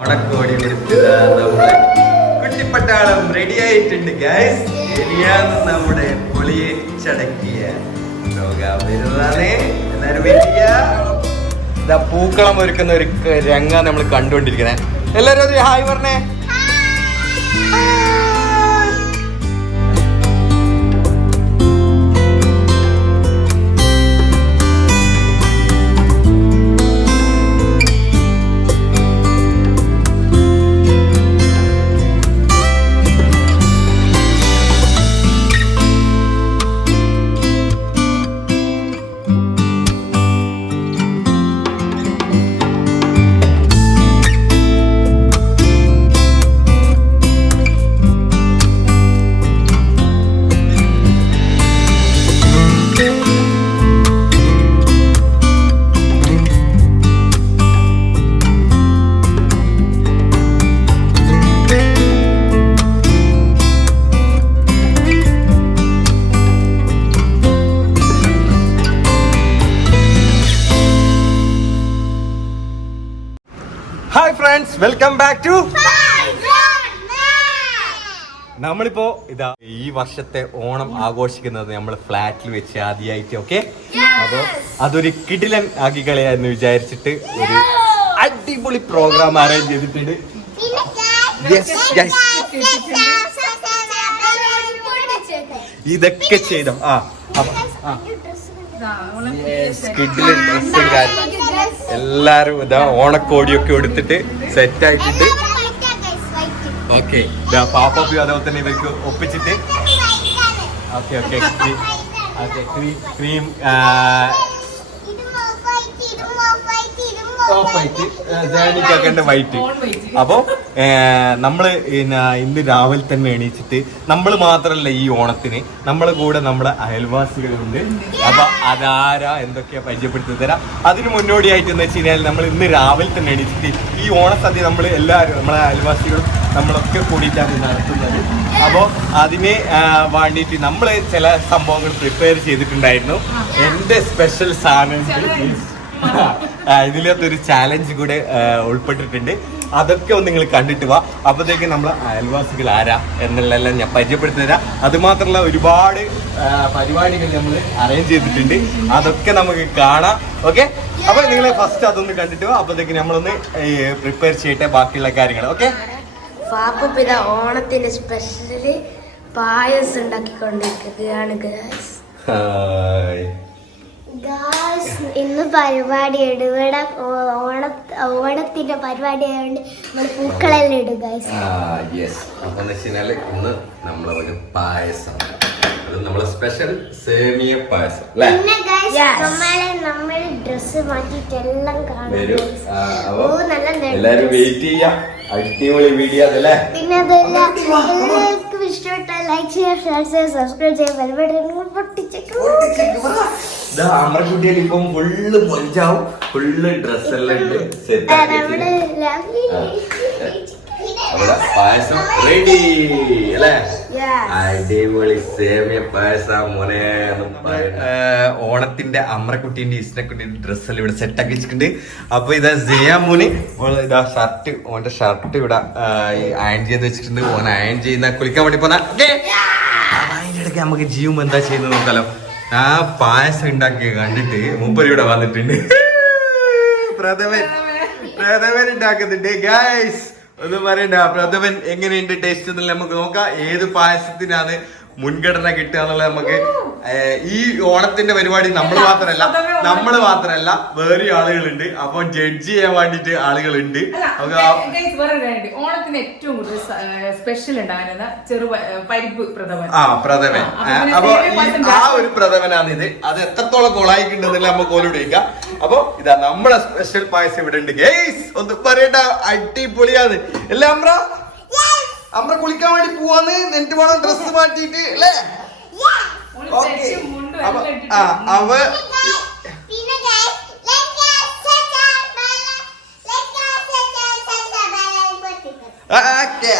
ഓണക്കോടി കൊടുത്തത് നമ്മളെ കുട്ടിപ്പട്ടാളം റെഡി ആയിട്ടുണ്ട് ഗൈസ്. ശരിയാന്ന് നമ്മുടെ പൊളിയച്ചടക്കിയ ലോകം വരുന്നതാണ്. എല്ലാരും ഇതാ പൂക്കളം ഒരുക്കുന്ന ഒരു രംഗ നമ്മൾ കണ്ടുകൊണ്ടിരിക്കണേ. എല്ലാരും ഒരു ഹായ് പറഞ്ഞേ. Hi friends, welcome back to നമ്മളിപ്പോ ഇതാ ഈ വർഷത്തെ ഓണം ആഘോഷിക്കുന്നത് നമ്മൾ ഫ്ലാറ്റിൽ വെച്ച് ആദ്യമായിട്ട്. ഓക്കെ, അപ്പോ അതൊരു കിടിലൻ ആക്കി കളയാന്ന് വിചാരിച്ചിട്ട് ഒരു അടിപൊളി പ്രോഗ്രാം അറേഞ്ച് ചെയ്തിട്ടുണ്ട്. ഇതൊക്കെ ചെയ്തോ. കിടിലൻ ഡ്രസ്സും കാര്യം എല്ലാരും ഇതാ ഓണക്കോടിയൊക്കെ എടുത്തിട്ട് സെറ്റ് ആയിട്ടുണ്ട്. ഓക്കെ, ഇതാ പാപ്പി അതേപോലെ തന്നെ ഇവർക്ക് ഒപ്പിച്ചിട്ട് ഓക്കെ ഓക്കെ ക്രീം ജാനിക്കൊക്കെ വൈറ്റ്. അപ്പൊ നമ്മള് ഇന്ന് രാവിലെ തന്നെ എണീച്ചിട്ട് നമ്മൾ മാത്രല്ല ഈ ഓണത്തിന് നമ്മളെ കൂടെ നമ്മളെ അയൽവാസികളുണ്ട്. അപ്പൊ അതാരാ എന്തൊക്കെയാ പരിചയപ്പെടുത്തി തരാം. അതിന് മുന്നോടിയായിട്ട് എന്ന് വെച്ച് കഴിഞ്ഞാൽ നമ്മൾ ഇന്ന് രാവിലെ തന്നെ എണീച്ചിട്ട് ഈ ഓണസദ്യ നമ്മൾ എല്ലാവരും നമ്മളെ അയൽവാസികളും നമ്മളൊക്കെ കൂടിയിട്ടാണ് നടത്തുന്നത്. അപ്പോൾ അതിന് വേണ്ടിയിട്ട് നമ്മൾ ചില സംഭവങ്ങൾ പ്രിപ്പയർ ചെയ്തിട്ടുണ്ടായിരുന്നു. എൻ്റെ സ്പെഷ്യൽ സാധനം ഇതിലൊരു ചാലഞ്ച് കൂടെ ഉൾപ്പെട്ടിട്ടുണ്ട്. അതൊക്കെ ഒന്ന് നിങ്ങൾ കണ്ടിട്ട് വാ. അപ്പോഴത്തേക്ക് നമ്മൾ അയൽവാസികൾ ആരാ എന്നുള്ളതെല്ലാം ഞാൻ പരിചയപ്പെടുത്തി തരാം. അതുമാത്രമല്ല ഒരുപാട് പരിപാടികൾ നമ്മൾ അറേഞ്ച് ചെയ്തിട്ടുണ്ട്. അതൊക്കെ നമുക്ക് കാണാം. ഓക്കെ, അപ്പൊ നിങ്ങൾ ഫസ്റ്റ് അതൊന്ന് കണ്ടിട്ട് വാ. അപ്പോഴത്തേക്ക് നമ്മളൊന്ന് പ്രിപ്പയർ ചെയ്യട്ടെ ബാക്കിയുള്ള കാര്യങ്ങൾ. ഓക്കെ, പാപ്പ ഓണത്തിന്റെ സ്പെഷ്യല് പായസം ഉണ്ടാക്കിക്കൊണ്ടിരിക്കുകയാണ്. ഇന്ന് പരിപാടിയുണ്ട് ഇവിടെ. ഓണത്തിന്റെ പരിപാടി ആയതുകൊണ്ട് നമ്മൾ പൂക്കളെല്ലാം ഇടും. ഇന്ന് നമ്മളെ ഒരു പായസം, അത് നമ്മളെ സ്പെഷ്യൽ സേമിയ പായസം. നമ്മൾ ഡ്രസ് മാറ്റിട്ടെല്ലാം കാണും. എല്ലാരും വെയിറ്റ് ചെയ്യാം. അടിപൊളി വീഡിയോ അതല്ലേ. പിന്നെ അതല്ല, എല്ലാവർക്കും ഇഷ്ടപ്പെട്ട ലൈക്ക് ചെയ്യുക, ഷെയർ ചെയ്യുക, സബ്സ്ക്രൈബ് ചെയ്യുക, അമറക്കുട്ടിയിൽ ഇപ്പം ഫുള്ള് മൊഞ്ചാവും. ഫുള്ള് ഡ്രസ് എല്ലാം ഉണ്ട്. അവിടെ പായസം റെഡി അല്ലേ? അടിപൊളി സേമിയ പായസം മോനെ. ഓണത്തിന്റെ അമ്രക്കുട്ടീന്റെ ഇസ്നക്കുട്ടീന്റെ ഡ്രസ്സെല്ലാം ഇവിടെ സെറ്റ് ആക്കി വെച്ചിട്ടുണ്ട്. അപ്പൊ ഇതാ ജയാമോന് ഇതാ ഷർട്ട്, ഓന്റെ ഷർട്ട് ഇവിടെ അയൺ ചെയ്ത് വെച്ചിട്ടുണ്ട്. ഓൻ അയൺ ചെയ്യുന്ന കുളിക്കാൻ വേണ്ടി പോന്ന. അതിന്റെ ഇടയ്ക്ക് നമുക്ക് ജീവം എന്താ ചെയ്യുന്നത് നോക്കാലോ. ആ പായസം ഉണ്ടാക്കി കണ്ടിട്ട് മൂപ്പര് ഇവിടെ വന്നിട്ടുണ്ട്. പ്രഥമൻ ഉണ്ടാക്കുന്നുണ്ട് ഗൈസ്. ഒന്നും പറയണ്ട, പ്രഥമൻ എങ്ങനെയുണ്ട് ടേസ്റ്റ് എന്നുള്ളത് നമുക്ക് നോക്കാം. ഏത് പായസത്തിനാണ് മുൻഗണന കിട്ടുക എന്നുള്ളത് നമുക്ക് ഈ ഓണത്തിന്റെ പരിപാടി നമ്മൾ മാത്രല്ല വേറെ ആളുകളുണ്ട്. അപ്പൊ ജഡ്ജ് ചെയ്യാൻ വേണ്ടിട്ട് ആളുകളുണ്ട്. ഓണത്തിന് ഏറ്റവും കൂടുതൽ സ്പെഷ്യൽ ഉണ്ടാകുന്നത് പരിപ്പ് പ്രഥമൻ. പ്രഥമൻ. അപ്പൊ ആ ഒരു പ്രഥമനാണ് ഇത്. അത് എത്രത്തോളം കൊളായിക്കുണ്ടെന്നില്ല നമുക്ക് ഓലോട് ചോദിക്കാം. അപ്പൊ ഇതാ നമ്മളെ സ്പെഷ്യൽ പായസം ഇവിടെ ഉണ്ട് ഗൈസ്. ഒന്നും പറയണ്ട, അടിപൊളിയാണ്. അല്ലേ അമ്ര കുളിക്കാൻ വേണ്ടി പോവാന്ന്. എന്നിട്ട് വേണം ഡ്രസ് മാറ്റിട്ട് അല്ലേ? ഓക്കെ, അവ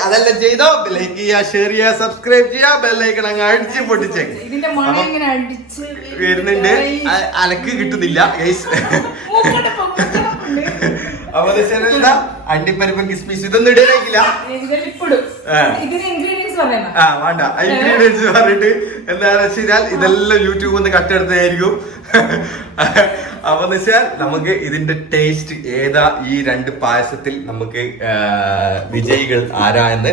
അതെല്ലാം ചെയ്തോ. ലൈക്ക് ചെയ്യുക, ഷെയർ ചെയ്യുക, സബ്സ്ക്രൈബ് ചെയ്യുക, ബെല്ലൈക്കൺ അങ്ങ് അടിച്ച് പൊട്ടിച്ചേക്ക്. വരുന്നുണ്ട്. അനക്ക് കിട്ടുന്നില്ല ഗൈസ്. അപ്പൊ എന്താ അണ്ടിപ്പരിപ്പും കിസ്മിസ് ഇതൊന്നും ഇടാനില്ല. വേണ്ട ഇൻഗ്രീഡിയൻസ് പറഞ്ഞിട്ട് എന്താന്ന് വെച്ചാൽ ഇതെല്ലാം യൂട്യൂബിൽ നിന്ന് കട്ടെടുത്തായിരിക്കും. അപ്പൊ വെച്ചാൽ നമുക്ക് ഇതിന്റെ ടേസ്റ്റ് ഏതാ ഈ 2 പായസത്തിൽ നമുക്ക് വിജയികൾ ആരാ എന്ന്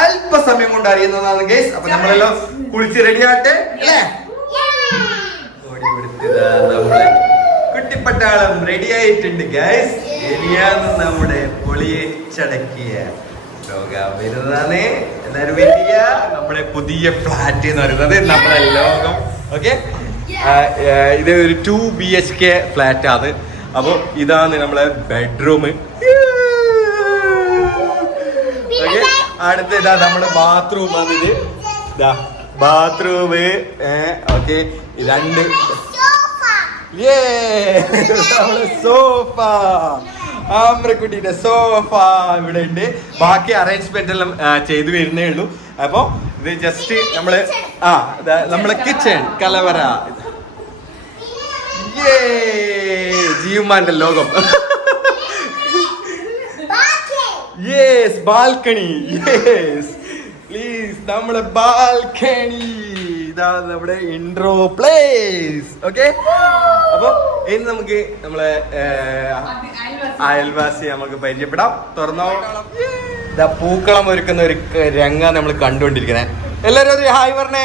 അല്പസമയം കൊണ്ട് അറിയുന്നതാണ് ഗൈസ്. അപ്പൊ നമ്മളെല്ലാം കുളിച്ച് റെഡിയാട്ടെ അല്ലേ? നമ്മുടെ കുട്ടിപ്പട്ടാളം റെഡി ആയിട്ടുണ്ട് ഗൈസ്. ഇനിയാണ് നമ്മുടെ പൊളിയച്ചടക്കിയ ലോകം വരുന്നതാണ്. എല്ലാരും വെയിറ്റ് നമ്മുടെ പുതിയ ഫ്ലാറ്റ് എന്ന് പറയുന്നത് നമ്മുടെ ലോകം. ഓക്കെ, ഇത് ഒരു 2 BHK ഫ്ലാറ്റ് ആണ്. അപ്പൊ ഇതാണ് നമ്മളെ ബെഡ്റൂം. ഓക്കെ, അടുത്ത ഇതാ നമ്മുടെ ബാത്റൂം ആണ്. ഇത് ഇതാ ബാത്റൂം. ഓക്കെ, 2 സോഫ, ആമ്രക്കുട്ടിയുടെ സോഫ ഇവിടെ ഉണ്ട്. ബാക്കി അറേഞ്ച്മെന്റ് എല്ലാം ചെയ്തു വരുന്നേ ഉള്ളൂ. അപ്പൊ ഇത് ജസ്റ്റ് നമ്മള് നമ്മളെ കിച്ചൺ കലവറ. ജീവമാന്റെ ലോകം. Yes, balcony. യെസ് പ്ലീസ്, നമ്മളെ ബാൽക്കണി. ഇതാ നമ്മുടെ ഇൻട്രോ പ്ലേസ്. ഓക്കെ, അപ്പൊ ഇനി നമുക്ക് നമ്മളെ അയൽവാസി നമുക്ക് പരിചയപ്പെടാം. തുറന്നോ. ഇതാ പൂക്കളം ഒരുക്കുന്ന ഒരു രംഗ നമ്മൾ കണ്ടുകൊണ്ടിരിക്കുന്നത്. എല്ലാരും ഒരു ഹായ് പറഞ്ഞേ.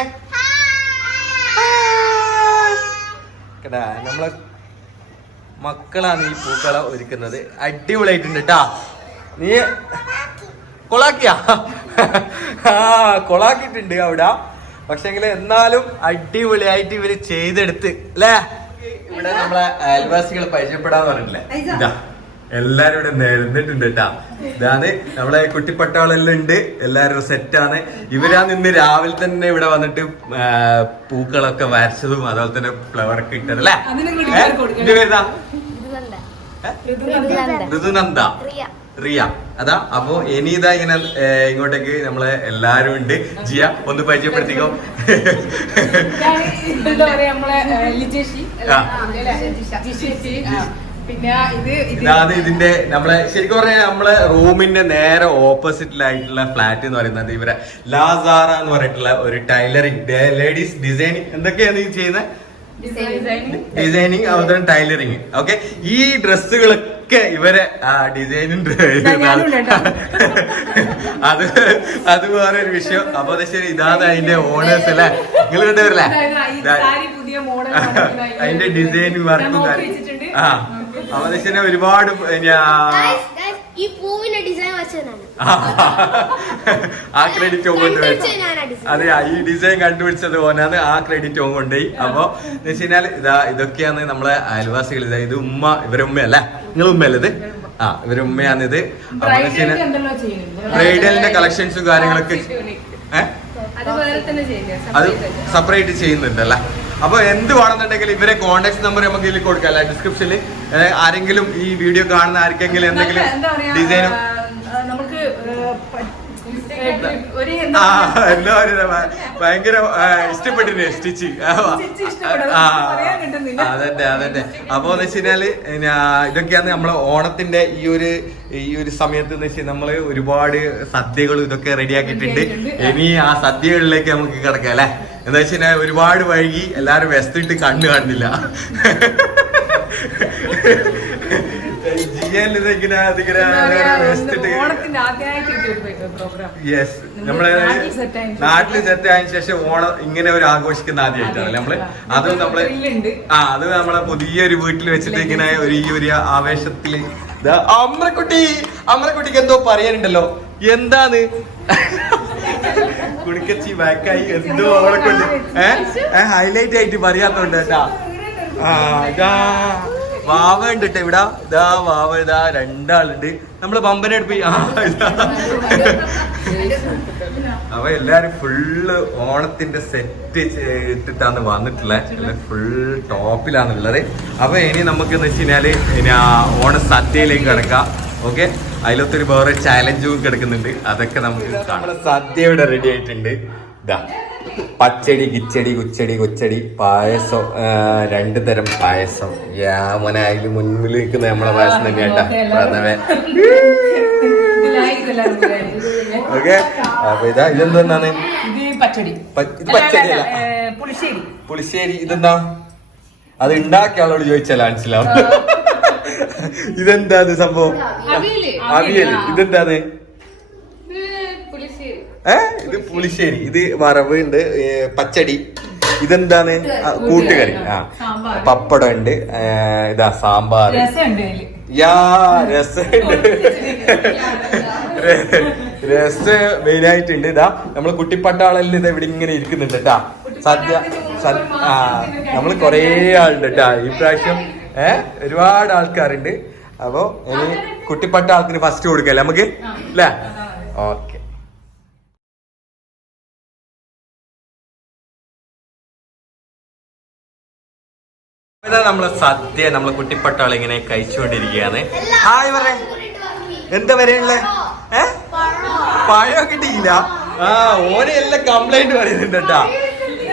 കേട്ടാ, നമ്മളെ മക്കളാണ് ഈ പൂക്കളം ഒരുക്കുന്നത്. അടിപൊളിയായിട്ടുണ്ട് കേട്ടാ. നീ കൊളാക്കിയാ? കൊളാക്കിയിട്ടുണ്ട് അവിടെ. പക്ഷെങ്കിൽ എന്നാലും അടിപൊളിയായിട്ട് ഇവര് ചെയ്തെടുത്ത് അല്ലേ? ഇവിടെ നമ്മളെ അയൽവാസികൾ പരിചയപ്പെടാന്ന് പറഞ്ഞില്ലേ? ഇതാ എല്ലാരും ഇവിടെ നിരന്നിട്ടുണ്ട് കേട്ടാ. ഇതാണ് നമ്മളെ കുട്ടിപ്പട്ടാളെല്ലാം ഉണ്ട്. എല്ലാരും സെറ്റാണ്. ഇവരാണ് ഇന്ന് രാവിലെ തന്നെ ഇവിടെ വന്നിട്ട് പൂക്കളൊക്കെ വരച്ചതും അതുപോലെ തന്നെ ഫ്ലവർ ഒക്കെ ഇട്ടത് അല്ലേ? എന്റെ പേരുതാ ഋതുനന്ദ, റിയ. അതാ. അപ്പൊ ഇനി ഇതാ ഇങ്ങനെ ഇങ്ങോട്ടേക്ക് നമ്മളെ എല്ലാരും ഉണ്ട്. ജിയ ഒന്ന് പരിചയപ്പെടുത്തിക്കോ. ഇതാണ് ഇതിന്റെ നമ്മളെ ശരിക്കും പറഞ്ഞാൽ നമ്മളെ റൂമിന്റെ നേരെ ഓപ്പോസിറ്റിലായിട്ടുള്ള ഫ്ലാറ്റ് എന്ന് പറയുന്നത് ഇവരെ ലാസാറ എന്ന് പറഞ്ഞിട്ടുള്ള ഒരു ടൈലറിംഗ് ലേഡീസ് ഡിസൈനിങ് എന്തൊക്കെയാണ് ഈ ചെയ്യുന്നത്? ഡിസൈനിങ് അതുപോലെ ടൈലറിങ്. ഓക്കെ, ഈ ഡ്രസ്സുകളൊക്കെ ഇവരെ ഡിസൈനിങ് അത് വേറെ ഒരു വിഷയം. അപ്പൊ ശരി, ഇതാണ് അതിന്റെ ഓണേഴ്സ് അല്ലേ? നിങ്ങൾ കണ്ടുവരില്ലേ അതിന്റെ ഡിസൈനിങ് വർക്കും അപ്പൊ ശരി ഒരുപാട് ആ ക്രെഡിറ്റ് അതെ, ഈ ഡിസൈൻ കണ്ടുപിടിച്ചത് ഓനാണ്. ആ ക്രെഡിറ്റ് ഓൻ കൊണ്ടുപോയി. അപ്പൊ എന്ന് വെച്ച് കഴിഞ്ഞാൽ ഇതൊക്കെയാണ് നമ്മളെ അയൽവാസികൾ. ഇത് ഉമ്മ, ഇവരെ ഉമ്മയല്ലേ? നിങ്ങൾ ഉമ്മയല്ലേ ഇത്? ഇവരെ ഉമ്മയാണിത്. അപ്പൊ ബ്രൈഡലിന്റെ കളക്ഷൻസും കാര്യങ്ങളൊക്കെ അത് സെപ്പറേറ്റ് ചെയ്യുന്നുണ്ടല്ലേ? അപ്പൊ എന്ത് വേണമെന്നുണ്ടെങ്കിൽ ഇവരെ കോണ്ടാക്ട് നമ്പർ നമുക്ക് ഇതിൽ കൊടുക്കാം ഡിസ്ക്രിപ്ഷനിൽ. ആരെങ്കിലും ഈ വീഡിയോ കാണുന്ന ആർക്കെങ്കിലും എന്തെങ്കിലും ഡിസൈനും എല്ലാവരും ഭയങ്കര ഇഷ്ടപ്പെട്ടിരുന്നു സ്റ്റിച്ച്. അതന്നെ. അപ്പൊ എന്ന് വെച്ച് കഴിഞ്ഞാല് ഇതൊക്കെയാണ് നമ്മളെ ഓണത്തിന്റെ ഈ ഒരു സമയത്ത് എന്ന് വെച്ചാൽ നമ്മള് ഒരുപാട് സദ്യകളും ഇതൊക്കെ റെഡിയാക്കിയിട്ടുണ്ട്. ഇനി ആ സദ്യകളിലേക്ക് നമുക്ക് കിടക്കാം അല്ലെ? എന്താ വെച്ച് കഴിഞ്ഞാൽ ഒരുപാട് വൈകി എല്ലാരും വെസ്റ്റിട്ട് കണ്ണു കാണുന്നില്ല. യെസ്, നമ്മളെ നാട്ടില് സെറ്റ് ആയതിനു ശേഷം ഓണം ഇങ്ങനെ ഒരു ആഘോഷിക്കുന്ന ആദ്യമായിട്ടാണ് നമ്മള്. അത് നമ്മളെ പുതിയൊരു വീട്ടിൽ വെച്ചിട്ട് ഇങ്ങനെ ഈ ഒരു ആവേശത്തില് അമ്രക്കുട്ടിക്ക് എന്തോ പറയാനുണ്ടല്ലോ. എന്താണ് കുണിക്കച്ചി ബാക്കായി എന്തോ അവളെ കൊണ്ട് ഹൈലൈറ്റ് ആയിട്ട് പറയാത്തോണ്ട് കേട്ടാ. വാവ ഉണ്ട് കേട്ടോ ഇവിടെ. വാവ 2 നമ്മള് പമ്പനെടുപ്പ്. അപ്പൊ എല്ലാരും ഫുള്ള് ഓണത്തിന്റെ സെറ്റ് ഇട്ടിട്ടാണ് വന്നിട്ടുള്ളത്. ഫുൾ ടോപ്പിലാണുള്ളത്. അപ്പൊ ഇനി നമുക്ക് എന്ന് വെച്ച് കഴിഞ്ഞാല് ഓണ സദ്യയിലേക്ക് കിടക്കാം. ഓക്കെ, അതിലൊത്തൊരു വേറെ ചാലഞ്ചും കിടക്കുന്നുണ്ട്. അതൊക്കെ നമുക്ക് നമ്മുടെ സദ്യ ഇവിടെ റെഡി ആയിട്ടുണ്ട്. ഇതാ പച്ചടി, കിച്ചടി, കുച്ചടി, കൊച്ചടി, പായസം, 2 തരം പായസം. മോനെ അതിന് മുന്നിൽ നിൽക്കുന്ന നമ്മളെ പായസം തന്നെയാട്ടാ പ്രഥമൻ. ഓക്കെ, അപ്പൊ ഇതെന്താണ്? ഇത് പച്ചടിയല്ല, പുളിശ്ശേരി. ഇതെന്താ? അത് ഉണ്ടാക്കിയ ആളോട് ചോദിച്ചാൽ മനസ്സിലാവും. ഇതെന്താ സംഭവം? അവിയല്. ഇതെന്താണ്? ഇത് പുളിശ്ശേരി. ഇത് വറവ് ഉണ്ട്, പച്ചടി. ഇതെന്താണ്? കൂട്ടുകറി. പപ്പടം ഉണ്ട്. ഇതാ സാമ്പാർ. രസം മെയിനായിട്ടുണ്ട്. ഇതാ നമ്മള് കുട്ടിപ്പട്ടാളെല്ലാം ഇത് ഇവിടെ ഇങ്ങനെ ഇരിക്കുന്നുണ്ട് കേട്ടാ. സദ്യ നമ്മള് കൊറേ ആളുണ്ട് കേട്ടാ ഈ പ്രാവശ്യം. ഒരുപാട് ആൾക്കാരുണ്ട്. അപ്പൊ ഇനി കുട്ടിപ്പട്ടാളത്തിന് ഫസ്റ്റ് കൊടുക്കല്ലേ നമുക്ക്, അല്ലേ? ഓക്കെ. ഇതാ നമ്മളെ സദ്യ നമ്മളെ കുട്ടിപ്പട്ടാളം ഇങ്ങനെ കഴിച്ചുകൊണ്ടിരിക്കുകയാണ്. ഹായ് പറ. എന്താ പറയാനുള്ളേ? പഴം കിട്ടിയില്ല. ഓനെ എല്ലാം കംപ്ലൈന്റ് പറയുന്നുണ്ട് കേട്ടാ.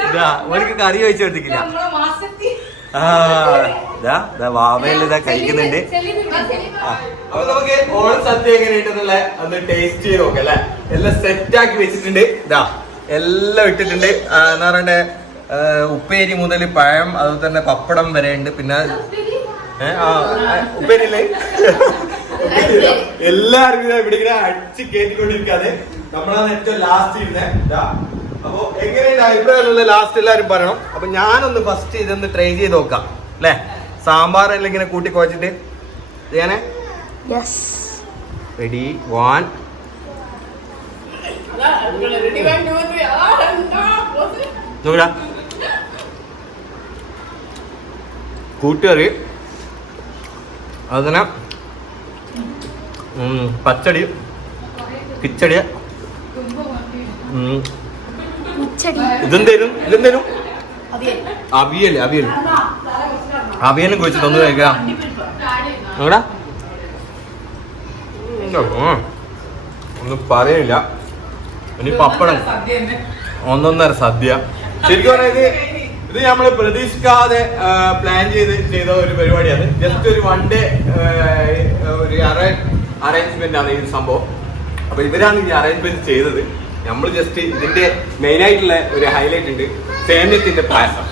ഇതാ ഓനക്ക് കറി കഴിച്ചു കൊടുത്തിക്കില്ല. വാവയെല്ലാം ഇതാ കഴിക്കുന്നുണ്ട്. അപ്പൊ നമുക്ക് ഓണം സദ്യ എങ്ങനെയുണ്ടെന്നുള്ള ഒന്ന് ടേസ്റ്റ് ചെയ്ത് നോക്കാം അല്ലെ. എല്ലാം സെറ്റ് ആക്കി വെച്ചിട്ടുണ്ട്. ഇതാ എല്ലാം ഇട്ടിട്ടുണ്ട്. എന്താ പറയണ്ടേ, ഉപ്പേരി മുതൽ പഴം, അതുപോലെ തന്നെ പപ്പടം വരെ ഉണ്ട്. പിന്നെ ഉപ്പേരില്ലേ എല്ലാവർക്കും ഇവിടെ ഇങ്ങനെ അടിച്ച് കയറ്റിക്കൊണ്ടിരിക്കാതെ നമ്മളാണ് ഏറ്റവും ലാസ്റ്റ് ഇരുന്നേ. അപ്പൊ എങ്ങനെയുണ്ട് അഭിപ്രായമുള്ള ലാസ്റ്റ് എല്ലാവരും പറയണം. അപ്പൊ ഞാനൊന്ന് ഫസ്റ്റ് ഇതൊന്ന് ട്രൈ ചെയ്ത് നോക്കാം അല്ലെ. സാമ്പാറെല്ലാം ഇങ്ങനെ കൂട്ടി കുഴച്ചിട്ട് ചെയ്യാനേ. റെഡി 1 നോക്കടാ. കൂട്ടുകറി, അതിനെ പച്ചടി, കിച്ചടി. ഇതെന്തേലും അവിയലും കുറിച്ച് തന്നു കഴിക്കാം. നോക്കടാ, ഒന്നും പറയില്ല. ഇനി പപ്പടം, ഒന്നൊന്നര സദ്യ. ശരിക്കും പറഞ്ഞാൽ ഇത് നമ്മൾ പ്രതീക്ഷിക്കാതെ പ്ലാൻ ചെയ്ത ഒരു പരിപാടിയാണ്. ജസ്റ്റ് ഒരു 1 ഡേ ഒരു അറേഞ്ച്മെന്റ് ആണ് ഈ സംഭവം. അപ്പൊ ഇവരാണ് ഈ അറേഞ്ച്മെന്റ് ചെയ്തത്. നമ്മൾ ജസ്റ്റ് ഇതിന്റെ മെയിൻ ആയിട്ടുള്ള ഒരു ഹൈലൈറ്റ് ഉണ്ട്, സേമ്യത്തിന്റെ പായസം.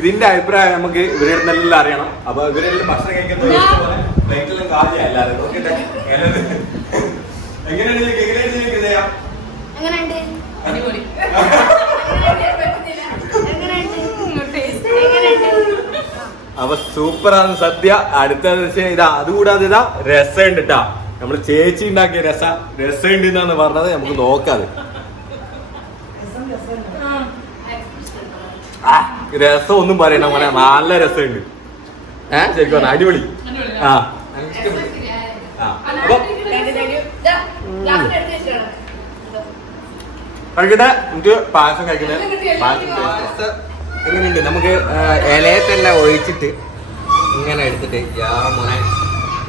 ഇതിന്റെ അഭിപ്രായം നമുക്ക് ഇവരുടെ നിന്നെല്ലാം അറിയണം. അപ്പൊ ഇവരെല്ലാം ഭക്ഷണം കഴിക്കുന്നത് പ്ലേറ്റെല്ലാം കാലിയല്ല. അപ്പൊ സൂപ്പറാണ് സദ്യ. അടുത്ത ഇതാ, അതുകൂടാതെ ഇതാ രസമുണ്ട് കേട്ടാ. നമ്മള് ചേച്ചി ഉണ്ടാക്കിയ രസമുണ്ട് എന്നാണ് പറഞ്ഞത്. നമുക്ക് നോക്കാതെ രസം ഒന്നും പറയണം മോനെ, നല്ല രസമുണ്ട്. ശരിക്കും അടിപൊളി. അപ്പൊ കഴിക്കട്ടെ. എനിക്ക് പായസം കഴിക്കണേ. പായസം എങ്ങനെയുണ്ട്? നമുക്ക് ഇലയെ തന്നെ ഒഴിച്ചിട്ട് ഇങ്ങനെ എടുത്തിട്ട് മോനെ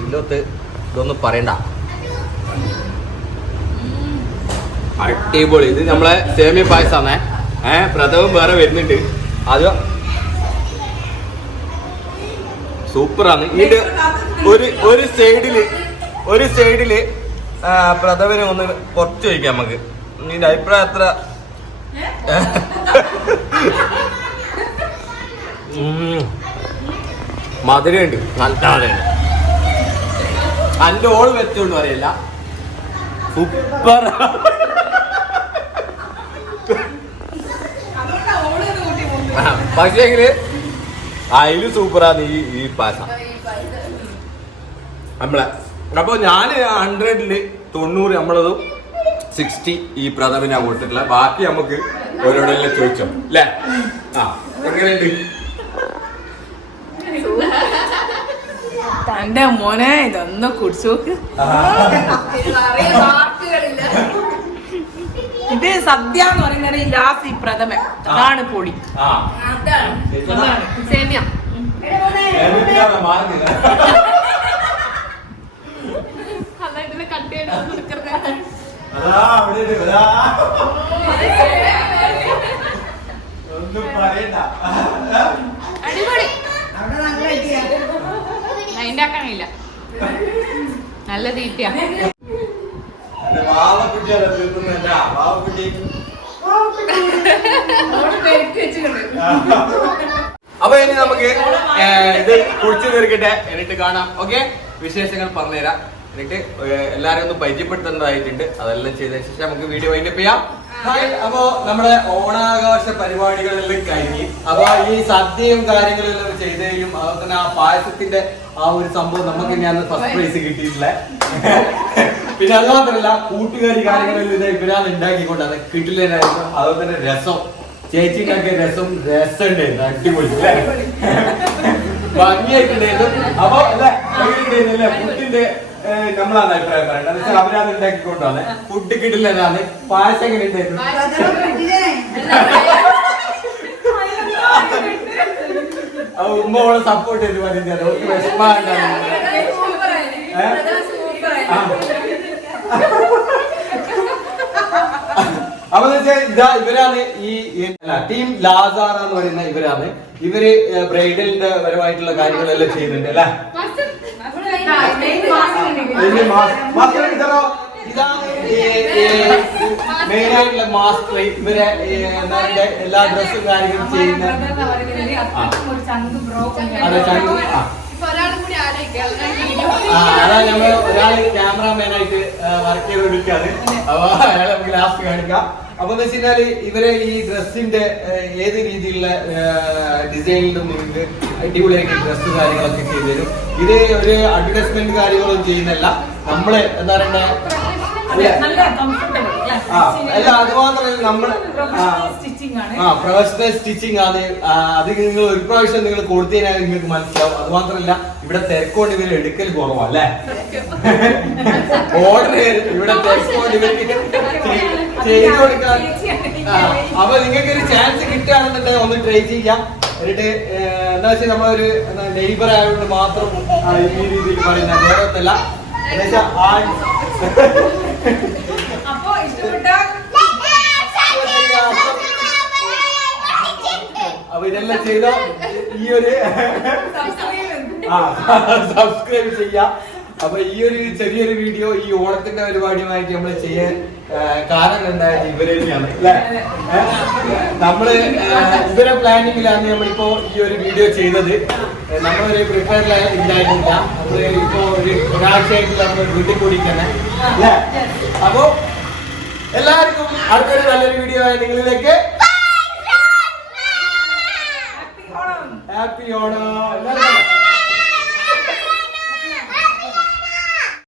ഇതിലൊത്ത് ഇതൊന്നും പറയണ്ട. അടിപൊളി. ഇത് നമ്മളെ സേമിയ പായസമാണേ. പ്രഥമം വേറെ വരുന്നുണ്ട്. അത് സൂപ്പറാണ്. ഇതിന്റെ ഒരു സൈഡില് പ്രഥമന് ഒന്ന് കുറച്ച് കഴിക്കാം നമുക്ക്. ഇതിന്റെ അഭിപ്രായം അത്ര മധുരമുണ്ട്, നല്ല മധുരമുണ്ട്. അന്റെ ഓള് വെച്ചോണ്ട് പറയല്ല, സൂപ്പർ. പക്ഷേങ്കില് അതില് സൂപ്പറാണ് ഈ പായസം നമ്മളെ. അപ്പൊ ഞാൻ 100-ല് 90 നമ്മളതും 60 ഈ പ്രഥമനാ കൊടുത്തിട്ടില്ല. ബാക്കി നമുക്ക് ഓരോടെല്ലാം ചോദിച്ചോ അല്ലേ? എങ്ങനെയുണ്ട്? എന്റെ മോനെ ഇതൊന്ന് കുടിച്ചു നോക്ക്. ഇത് സദ്യ എന്ന് പറയുന്നത് ലാസ്റ്റ് ഈ പ്രഥമൻ, അതാണ് പൊടി. സേമിയ അതിന്റെ ആക്കാനില്ല, നല്ല തീറ്റയാ. വാവക്കുട്ടിയാണ് തീർക്കുന്നതല്ല, വാവക്കുട്ടി. അപ്പൊ ഇനി നമുക്ക് ഇത് കുടിച്ചു തീർക്കട്ടെ, എന്നിട്ട് കാണാം. ഓക്കെ, വിശേഷങ്ങൾ പറഞ്ഞുതരാം. എന്നിട്ട് എല്ലാരും ഒന്ന് പരിചയപ്പെടുത്തേണ്ടതായിട്ടുണ്ട്. അതെല്ലാം ചെയ്ത ശേഷം നമുക്ക് വീഡിയോ വൈൻഡപ്പ് ചെയ്യാം. അപ്പൊ നമ്മുടെ ഓണാഘോഷ പരിപാടികളെല്ലാം കഴിഞ്ഞ് അപ്പൊ ഈ സദ്യയും കാര്യങ്ങളെല്ലാം ചെയ്തതിലും അതുപോലെ തന്നെ ആ പായസത്തിന്റെ ആ ഒരു സംഭവം നമുക്ക് ഞാൻ ഫസ്റ്റ് പ്രൈസ് കിട്ടിയിട്ടില്ല. പിന്നെ അത് മാത്രമല്ല കൂട്ടുകാരി കാര്യങ്ങളെല്ലാം ഇവരാണ് ഉണ്ടാക്കിക്കൊണ്ടത്, കിട്ടില്ലായിരുന്നു. അതുപോലെ തന്നെ രസം, ചേച്ചി ഉണ്ടാക്കിയ രസം ഉണ്ടായിരുന്നു, അടിപൊളി അല്ലേ, ഭംഗിയായിട്ടുണ്ടായിരുന്നു. അപ്പൊ അല്ലെ ഫുഡിന്റെ നമ്മളാണ് അഭിപ്രായം പറയേണ്ടത്. അവരാണ് ഉണ്ടാക്കിക്കൊണ്ടാണ്. ഫുഡ് കിട്ടില്ലാതാണ്. പായസം എങ്ങനെ ഉണ്ടായിരുന്നു? ഉമ്മ അവളെ സപ്പോർട്ട് ചെയ്ത് പറഞ്ഞാൽ അവർക്ക് വിഷമാണ്ടാണ്. അപ്പൊ ഇതാ ഇവരാണ് ഈ ടീം ലാസാറ എന്ന് പറയുന്ന ഇവരാണ്. ഇവര് ബ്രൈഡലിന്റെ പരമായിട്ടുള്ള കാര്യങ്ങളെല്ലാം ചെയ്യുന്നുണ്ട് അല്ലെ. ഇതാണ് മെയിൻ ആയിട്ടുള്ള മാസ്റ്റർ. ഇവരെ എല്ലാ ഡ്രസ്സും കാര്യങ്ങളും ചെയ്യുന്ന അതെ ചങ്ക്. അതാ നമ്മള് ഒരാള് ക്യാമറാമാനായിട്ട് വർക്ക് ചെയ്തുകൊണ്ടിരിക്കുകയാണ്. അപ്പൊ അയാളെ നമുക്ക് ലാസ്റ്റ് കാണിക്കാം. അപ്പൊ എന്ന് വെച്ചാല് ഇവരെ ഈ ഡ്രസ്സിന്റെ ഏത് രീതിയിലുള്ള ഡിസൈനിലും നിങ്ങൾക്ക് അടിപൊളിയായിട്ട് ഡ്രസ്സ് കാര്യങ്ങളൊക്കെ ചെയ്തു തരും. ഇത് ഒരു അഡ്വർടൈസ്മെന്റ് കാര്യങ്ങളൊന്നും ചെയ്യുന്നല്ല, നമ്മള് എന്താ പറയണ്ട അല്ല അത് മാത്രമല്ല നമ്മള് പ്രൊഫഷണൽ സ്റ്റിച്ചിങ് ആണ്. അത് നിങ്ങൾ ഒരു പ്രാവശ്യം നിങ്ങൾ കൊടുത്തതിനാൽ നിങ്ങൾക്ക് മനസ്സിലാവും. അത് മാത്രമല്ല ഇവിടെ തിരക്കൊണ്ട് ഇവർ എടുക്കൽ കുറവല്ലേ, ഓർഡർ ഇവിടെ തിരക്കൊണ്ട് ഇവർക്ക് ചെയ്ത് കൊടുക്കാൻ. അപ്പൊ നിങ്ങൾക്ക് ഒരു ചാൻസ് കിട്ടുകയാണെന്നുണ്ടെങ്കിൽ ഒന്ന് ട്രൈ ചെയ്യാം. എന്നിട്ട് എന്താ വെച്ചാൽ നമ്മളൊരു നെയ്ബർ ആയതുകൊണ്ട് മാത്രം ഈ രീതിയിൽ പറയുന്ന വേറൊന്നല്ല. അപ്പൊ ഇതെല്ലാം ചെയ്ത ഈ ഒരു സബ്സ്ക്രൈബ് ചെയ്യാം. അപ്പൊ ഈ ഒരു ചെറിയൊരു വീഡിയോ ഈ ഓണത്തിന്റെ പരിപാടിയുമായിട്ട് നമ്മൾ ചെയ്യാൻ കാരണം എന്തായാലും ഇവര് തന്നെയാണ് അല്ലെ. നമ്മള് ഇവരെ പ്ലാനിങ്ങിലാണ് നമ്മളിപ്പോ ഈ ഒരു വീഡിയോ ചെയ്തത്. നമ്മളൊരു പ്രിപ്പയർ ഇല്ലായിരുന്നില്ല. നമ്മള് ഇപ്പോ ഒരാഴ്ചയായിട്ട് നമ്മൾ വീട്ടിൽ കൂടി തന്നെ അല്ലെ. അപ്പൊ എല്ലാവർക്കും അടുത്തൊരു നല്ലൊരു വീഡിയോ ആയി നിങ്ങളിലേക്ക് ഹാപ്പി ഓണം.